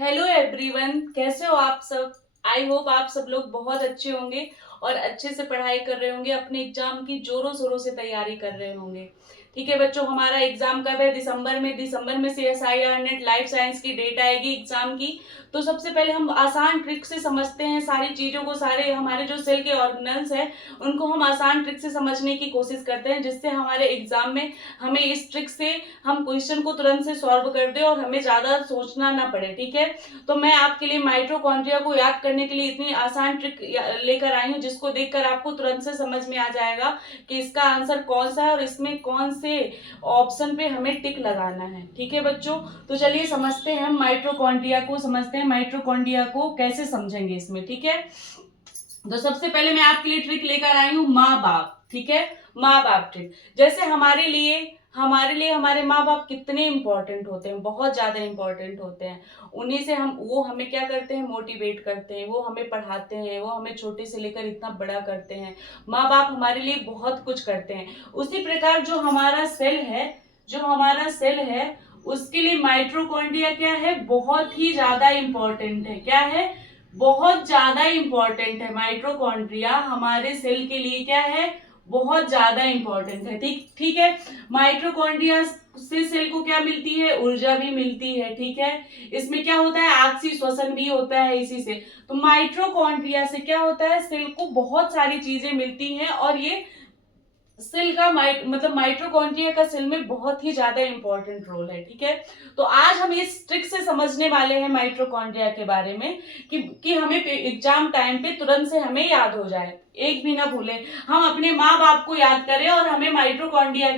Hello everyone, कैसे हो आप सब। आई होप आप सब लोग बहुत अच्छे होंगे और अच्छे से पढ़ाई कर रहे होंगे, अपने एग्जाम की जोरों शोरों से तैयारी कर रहे होंगे। ठीक है बच्चों, हमारा एग्जाम कब है? दिसंबर में CSIR नेट लाइफ साइंस की डेट आएगी एग्जाम की। तो सबसे पहले हम आसान ट्रिक से समझते हैं सारी चीजों को, सारे हमारे जो सेल के ऑर्गेनल्स है उनको हम आसान ट्रिक से समझने की कोशिश करते हैं, जिससे हमारे एग्जाम में हमें इस ट्रिक से हम क्वेश्चन को तुरंत से सॉल्व कर दे और हमें ज्यादा सोचना ना पड़े। ठीक है, तो मैं आपके लिए माइटोकॉन्ड्रिया को याद करने के लिए इतनी आसान ट्रिक लेकर आई हूँ, जिसको देखकर आपको तुरंत से समझ में आ जाएगा कि इसका आंसर कौन सा है और इसमें कौन से ऑप्शन पे हमें टिक लगाना है। ठीक है बच्चों, तो चलिए समझते हैं, हम माइटोकॉन्ड्रिया को समझते हैं, माइटोकॉन्ड्रिया को कैसे समझेंगे इसमें। ठीक है, तो सबसे पहले मैं आपके लिए ट्रिक लेकर आई हूँ माँ बाप। ठीक है, माँ बाप ट्रिक। जैसे हमारे लिए हमारे माँ बाप कितने इंपॉर्टेंट होते हैं, बहुत ज्यादा इंपॉर्टेंट होते हैं। उन्हीं से वो हमें क्या करते हैं, मोटिवेट करते हैं, वो हमें पढ़ाते हैं, वो हमें छोटे से लेकर इतना बड़ा करते हैं। माँ बाप हमारे लिए बहुत कुछ करते हैं। उसी प्रकार जो हमारा सेल है उसके लिए माइटोकॉन्ड्रिया क्या है, बहुत ही ज्यादा इंपॉर्टेंट है। क्या है? बहुत ज्यादा इंपॉर्टेंट है। माइटोकॉन्ड्रिया हमारे सेल के लिए क्या है, बहुत ज्यादा इंपॉर्टेंट है। ठीक ठीक है, माइटोकॉन्ड्रिया से सेल को क्या मिलती है, ऊर्जा भी मिलती है। ठीक है, इसमें क्या होता है, आपसी श्वसन भी होता है इसी से। तो माइटोकॉन्ड्रिया से क्या होता है, सेल को बहुत सारी चीजें मिलती हैं और ये सेल का माइटोकॉन्ड्रिया का सेल में बहुत ही ज्यादा इंपॉर्टेंट रोल है। ठीक है, तो आज हम इस ट्रिक से समझने वाले हैं माइटोकॉन्ड्रिया के बारे में कि हमें एग्जाम टाइम पे तुरंत से हमें याद हो जाए, एक भी ना भूले। हम अपने माँ बाप को याद करें और हमें माइटोकॉन्ड्रिया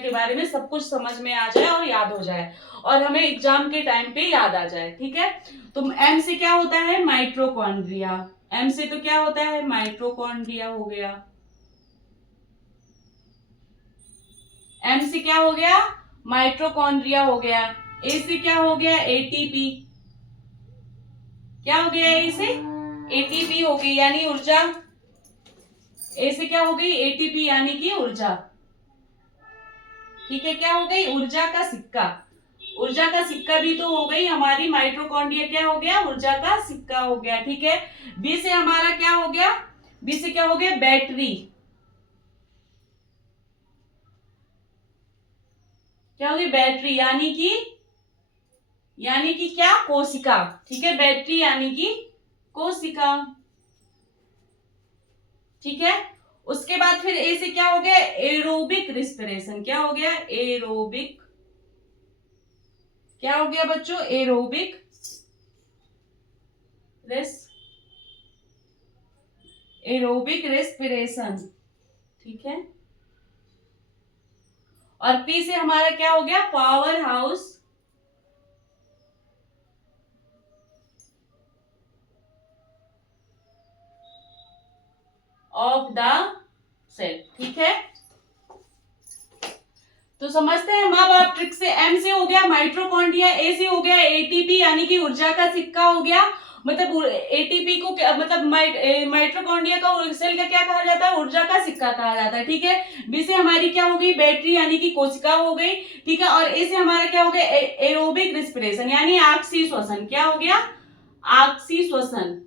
के बारे में सब कुछ समझ में आ जाए और याद हो जाए और हमें एग्जाम के टाइम पे याद आ जाए। ठीक है, तो एम से क्या होता है, माइटोकॉन्ड्रिया। एम से तो क्या होता है, माइटोकॉन्ड्रिया हो गया। एम से क्या हो गया, माइटोकॉन्ड्रिया हो गया। ए से क्या हो गया, एटीपी। क्या हो गया, ए से एटीपी हो गई यानी ऊर्जा। ए से क्या हो गई, एटीपी यानी कि ऊर्जा। ठीक है, क्या हो गई, ऊर्जा का सिक्का। ऊर्जा का सिक्का भी तो हो गई हमारी माइटोकॉन्ड्रिया, क्या हो गया, ऊर्जा का सिक्का हो गया। ठीक है, बी से हमारा क्या हो गया, बी से क्या हो गया, बैटरी। क्या होगी, बैटरी यानी कि क्या, कोशिका। ठीक है, बैटरी यानी कि कोशिका। ठीक है, उसके बाद फिर ए से क्या हो गया, एरोबिक रिस्पिरेशन। क्या हो गया, एरोबिक। क्या हो गया बच्चों, एरोबिक रेस्पिरेशन। ठीक है, और पी से हमारा क्या हो गया, power house of the cell. ठीक है, तो समझते हैं माँ बाप ट्रिक से। एम से हो गया माइटोकॉन्ड्रिया, ए से हो गया एटीपी यानी कि ऊर्जा का सिक्का हो गया। मतलब एटीपी को मतलब माइटोकॉन्ड्रिया का सेल का क्या कहा जाता है, ऊर्जा का सिक्का कहा जाता है। ठीक है, बी से हमारी क्या हो गई, बैटरी यानी कि कोशिका हो गई। ठीक है, और ए से हमारा क्या हो गया, एरोबिक रिस्पिरेशन यानी आपसी श्वसन। क्या हो गया, आपसी श्वसन।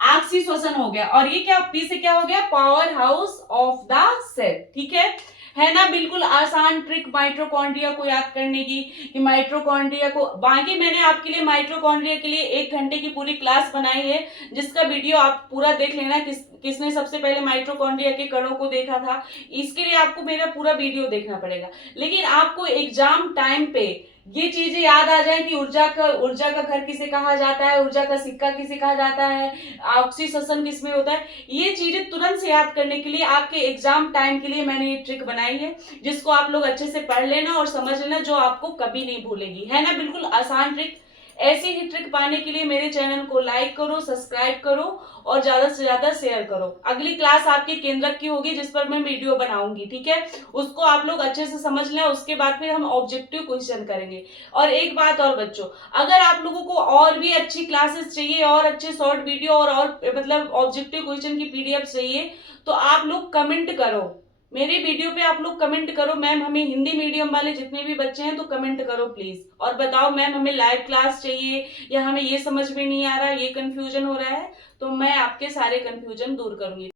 आपसी श्वसन हो गया। और ये क्या, पी से क्या हो गया, power house of the cell. ठीक है ना, बिल्कुल आसान ट्रिक माइटोकॉन्ड्रिया को याद करने की, कि माइटोकॉन्ड्रिया को बाकी मैंने आपके लिए माइटोकॉन्ड्रिया के लिए 1 घंटे की पूरी क्लास बनाई है, जिसका वीडियो आप पूरा देख लेना। किसने सबसे पहले माइटोकॉन्ड्रिया के कणों को देखा था, इसके लिए आपको मेरा पूरा वीडियो देखना पड़ेगा। लेकिन आपको एग्जाम टाइम पे ये चीजें याद आ जाए कि ऊर्जा का घर किसे कहा जाता है, ऊर्जा का सिक्का किसे कहा जाता है, ऑक्सीजन किसमें होता है, ये चीजें तुरंत से याद करने के लिए आपके एग्जाम टाइम के लिए मैंने ये ट्रिक बनाई है, जिसको आप लोग अच्छे से पढ़ लेना और समझ लेना, जो आपको कभी नहीं भूलेगी। है ना, बिल्कुल आसान ट्रिक। ऐसी ही ट्रिक पाने के लिए मेरे चैनल को लाइक करो, सब्सक्राइब करो और ज्यादा से ज्यादा शेयर करो। अगली क्लास आपके केंद्रक की होगी, जिस पर मैं वीडियो बनाऊंगी। ठीक है, उसको आप लोग अच्छे से समझ लें, उसके बाद फिर हम ऑब्जेक्टिव क्वेश्चन करेंगे। और एक बात और बच्चों, अगर आप लोगों को और भी अच्छी क्लासेस चाहिए और अच्छे शॉर्ट वीडियो और मतलब ऑब्जेक्टिव क्वेश्चन की PDF चाहिए, तो आप लोग कमेंट करो। मेरी वीडियो पे आप लोग कमेंट करो मैम, हमें हिंदी मीडियम वाले जितने भी बच्चे हैं तो कमेंट करो प्लीज, और बताओ मैम हमें लाइव क्लास चाहिए या हमें ये समझ में नहीं आ रहा, ये कंफ्यूजन हो रहा है, तो मैं आपके सारे कंफ्यूजन दूर करूंगी।